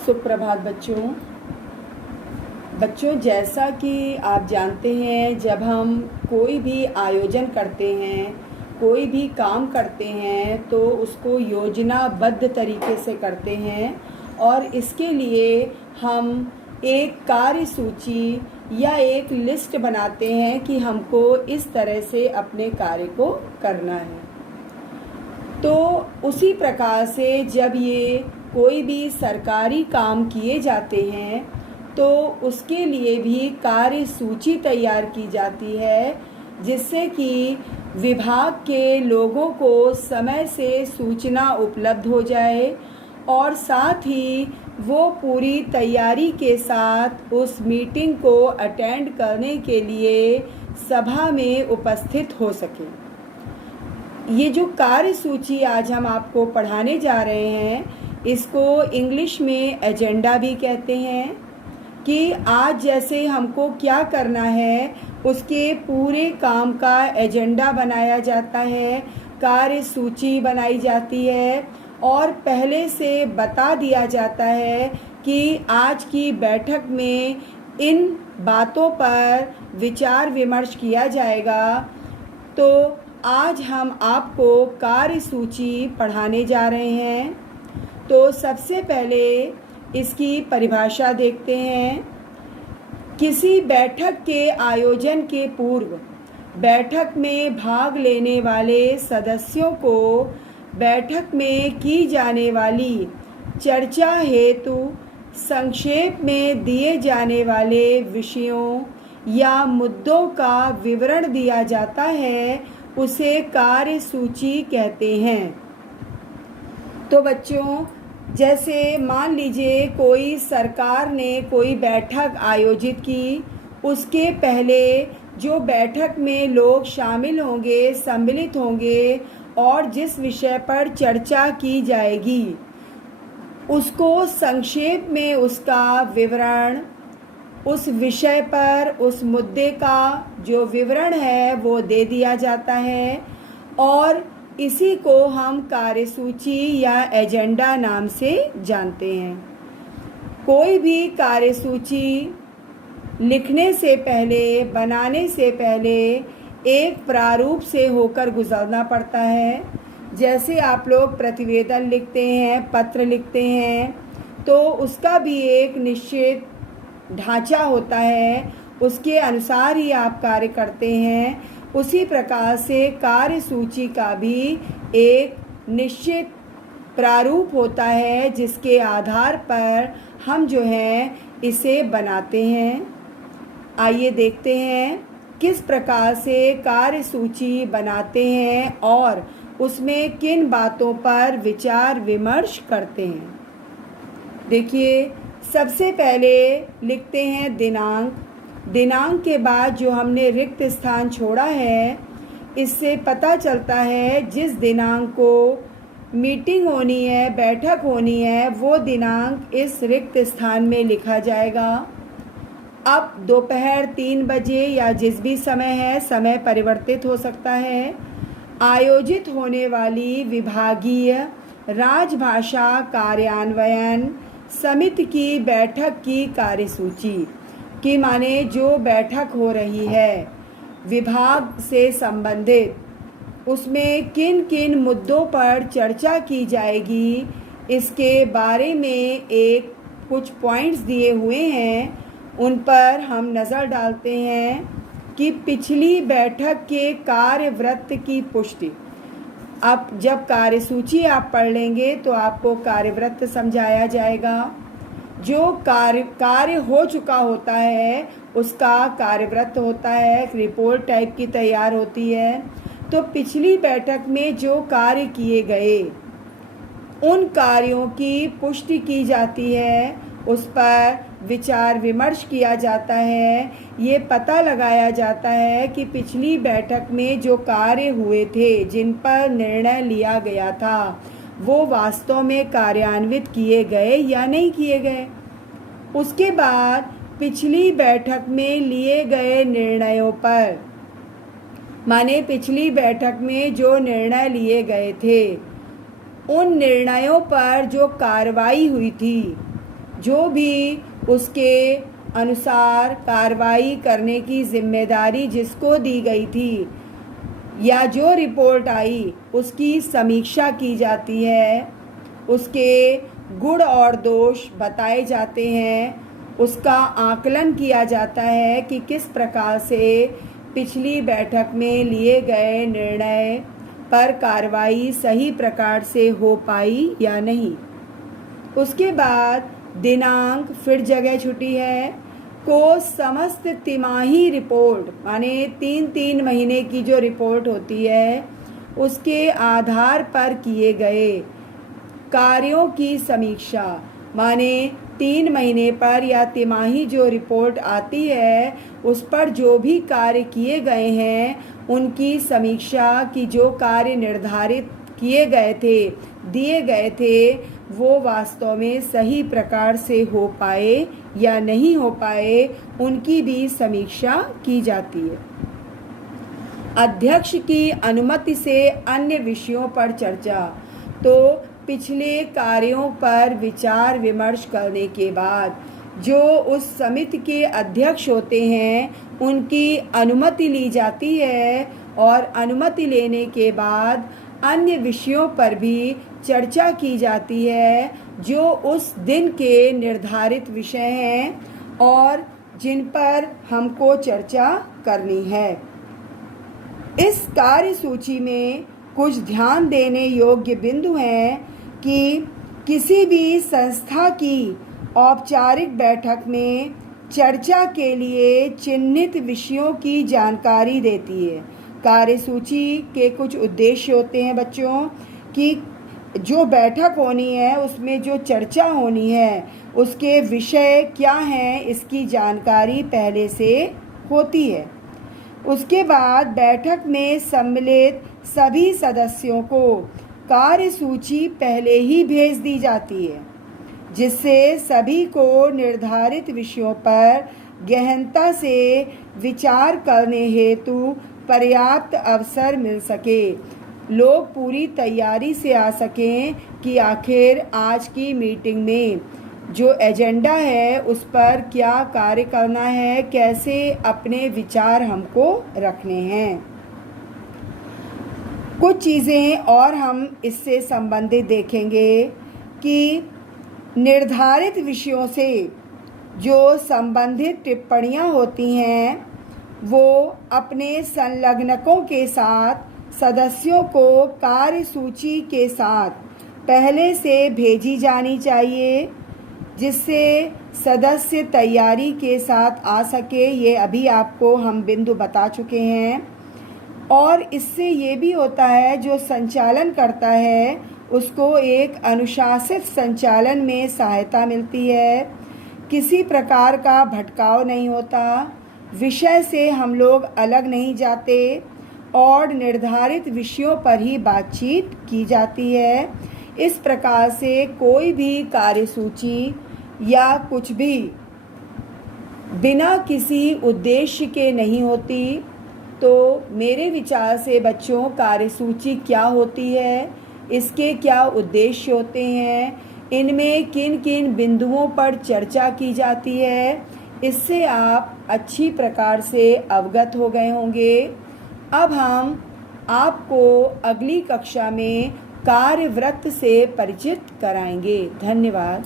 सुप्रभात बच्चों। जैसा कि आप जानते हैं, जब हम कोई भी आयोजन करते हैं, कोई भी काम करते हैं तो उसको योजनाबद्ध तरीके से करते हैं और इसके लिए हम एक कार्यसूची या एक लिस्ट बनाते हैं कि हमको इस तरह से अपने कार्य को करना है। तो उसी प्रकार से जब ये कोई भी सरकारी काम किए जाते हैं तो उसके लिए भी कार्य सूची तैयार की जाती है, जिससे कि विभाग के लोगों को समय से सूचना उपलब्ध हो जाए और साथ ही वो पूरी तैयारी के साथ उस मीटिंग को अटेंड करने के लिए सभा में उपस्थित हो सके। ये जो कार्य सूची आज हम आपको पढ़ाने जा रहे हैं, इसको इंग्लिश में एजेंडा भी कहते हैं। कि आज जैसे हमको क्या करना है उसके पूरे काम का एजेंडा बनाया जाता है, कार्य सूची बनाई जाती है और पहले से बता दिया जाता है कि आज की बैठक में इन बातों पर विचार विमर्श किया जाएगा। तो आज हम आपको कार्य सूची पढ़ाने जा रहे हैं। तो सबसे पहले इसकी परिभाषा देखते हैं। किसी बैठक के आयोजन के पूर्व बैठक में भाग लेने वाले सदस्यों को बैठक में की जाने वाली चर्चा हेतु संक्षेप में दिए जाने वाले विषयों या मुद्दों का विवरण दिया जाता है, उसे कार्य सूची कहते हैं। तो बच्चों, जैसे मान लीजिए कोई सरकार ने कोई बैठक आयोजित की, उसके पहले जो बैठक में लोग शामिल होंगे, सम्मिलित होंगे और जिस विषय पर चर्चा की जाएगी उसको संक्षेप में उसका विवरण, उस विषय पर उस मुद्दे का जो विवरण है वो दे दिया जाता है और इसी को हम कार्यसूची या एजेंडा नाम से जानते हैं। कोई भी कार्यसूची लिखने से पहले, बनाने से पहले एक प्रारूप से होकर गुजरना पड़ता है। जैसे आप लोग प्रतिवेदन लिखते हैं, पत्र लिखते हैं, तो उसका भी एक निश्चित ढांचा होता है, उसके अनुसार ही आप कार्य करते हैं। उसी प्रकार से कार्य सूची का भी एक निश्चित प्रारूप होता है, जिसके आधार पर हम जो है इसे बनाते हैं। आइए देखते हैं किस प्रकार से कार्य सूची बनाते हैं और उसमें किन बातों पर विचार विमर्श करते हैं। देखिए, सबसे पहले लिखते हैं दिनांक। दिनांक के बाद जो हमने रिक्त स्थान छोड़ा है, इससे पता चलता है जिस दिनांक को मीटिंग होनी है, बैठक होनी है, वो दिनांक इस रिक्त स्थान में लिखा जाएगा। अब दोपहर 3 बजे या जिस भी समय है, समय परिवर्तित हो सकता है। आयोजित होने वाली विभागीय राजभाषा कार्यान्वयन समिति की बैठक की कार्यसूची कि माने जो बैठक हो रही है विभाग से संबंधित, उसमें किन किन मुद्दों पर चर्चा की जाएगी, इसके बारे में एक कुछ पॉइंट्स दिए हुए हैं। उन पर हम नज़र डालते हैं कि पिछली बैठक के कार्यवृत्त की पुष्टि। अब जब कार्यसूची आप पढ़ लेंगे तो आपको कार्यवृत्त समझाया जाएगा। जो कार्य हो चुका होता है उसका कार्यवृत्त होता है, एक रिपोर्ट टाइप की तैयार होती है। तो पिछली बैठक में जो कार्य किए गए उन कार्यों की पुष्टि की जाती है, उस पर विचार विमर्श किया जाता है। ये पता लगाया जाता है कि पिछली बैठक में जो कार्य हुए थे, जिन पर निर्णय लिया गया था, वो वास्तव में कार्यान्वित किए गए या नहीं किए गए। उसके बाद पिछली बैठक में लिए गए निर्णयों पर, माने पिछली बैठक में जो निर्णय लिए गए थे, उन निर्णयों पर जो कार्रवाई हुई थी जो भी उसके अनुसार कार्रवाई करने की जिम्मेदारी जिसको दी गई थी या जो रिपोर्ट आई उसकी समीक्षा की जाती है, उसके गुण और दोष बताए जाते हैं, उसका आकलन किया जाता है कि किस प्रकार से पिछली बैठक में लिए गए निर्णय पर कार्रवाई सही प्रकार से हो पाई या नहीं। उसके बाद दिनांक फिर जगह छुट्टी है को समस्त तिमाही रिपोर्ट माने 3-3 महीने की जो रिपोर्ट होती है उसके आधार पर किए गए कार्यों की समीक्षा माने 3 महीने पर या तिमाही जो रिपोर्ट आती है उस पर जो भी कार्य किए गए हैं उनकी समीक्षा कि जो कार्य निर्धारित किए गए थे, दिए गए थे, वो वास्तव में सही प्रकार से हो पाए या नहीं हो पाए, उनकी भी समीक्षा की जाती है। अध्यक्ष की अनुमति से अन्य विषयों पर चर्चा। तो पिछले कार्यों पर विचार विमर्श करने के बाद जो उस समिति के अध्यक्ष होते हैं उनकी अनुमति ली जाती है और अनुमति लेने के बाद अन्य विषयों पर भी चर्चा की जाती है जो उस दिन के निर्धारित विषय हैं और जिन पर हमको चर्चा करनी है। इस कार्य सूची में कुछ ध्यान देने योग्य बिंदु हैं कि किसी भी संस्था की औपचारिक बैठक में चर्चा के लिए चिन्हित विषयों की जानकारी देती है। कार्यसूची के कुछ उद्देश्य होते हैं बच्चों कि जो बैठक होनी है उसमें जो चर्चा होनी है उसके विषय क्या हैं इसकी जानकारी पहले से होती है। उसके बाद बैठक में सम्मिलित सभी सदस्यों को कार्यसूची पहले ही भेज दी जाती है जिससे सभी को निर्धारित विषयों पर गहनता से विचार करने हेतु पर्याप्त अवसर मिल सके, लोग पूरी तैयारी से आ सकें कि आखिर आज की मीटिंग में जो एजेंडा है उस पर क्या कार्य करना है, कैसे अपने विचार हमको रखने हैं। कुछ चीज़ें और हम इससे संबंधित देखेंगे कि निर्धारित विषयों से जो संबंधित टिप्पणियां होती हैं वो अपने संलग्नकों के साथ सदस्यों को कार्यसूची के साथ पहले से भेजी जानी चाहिए जिससे सदस्य तैयारी के साथ आ सके। ये अभी आपको हम बिंदु बता चुके हैं। और इससे ये भी होता है जो संचालन करता है उसको एक अनुशासित संचालन में सहायता मिलती है, किसी प्रकार का भटकाव नहीं होता, विषय से हम लोग अलग नहीं जाते और निर्धारित विषयों पर ही बातचीत की जाती है। इस प्रकार से कोई भी कार्यसूची या कुछ भी बिना किसी उद्देश्य के नहीं होती। तो मेरे विचार से बच्चों कार्यसूची क्या होती है, इसके क्या उद्देश्य होते हैं, इनमें किन किन बिंदुओं पर चर्चा की जाती है, इससे आप अच्छी प्रकार से अवगत हो गए होंगे। अब हम आपको अगली कक्षा में कार्यवृत्त से परिचित कराएंगे। धन्यवाद।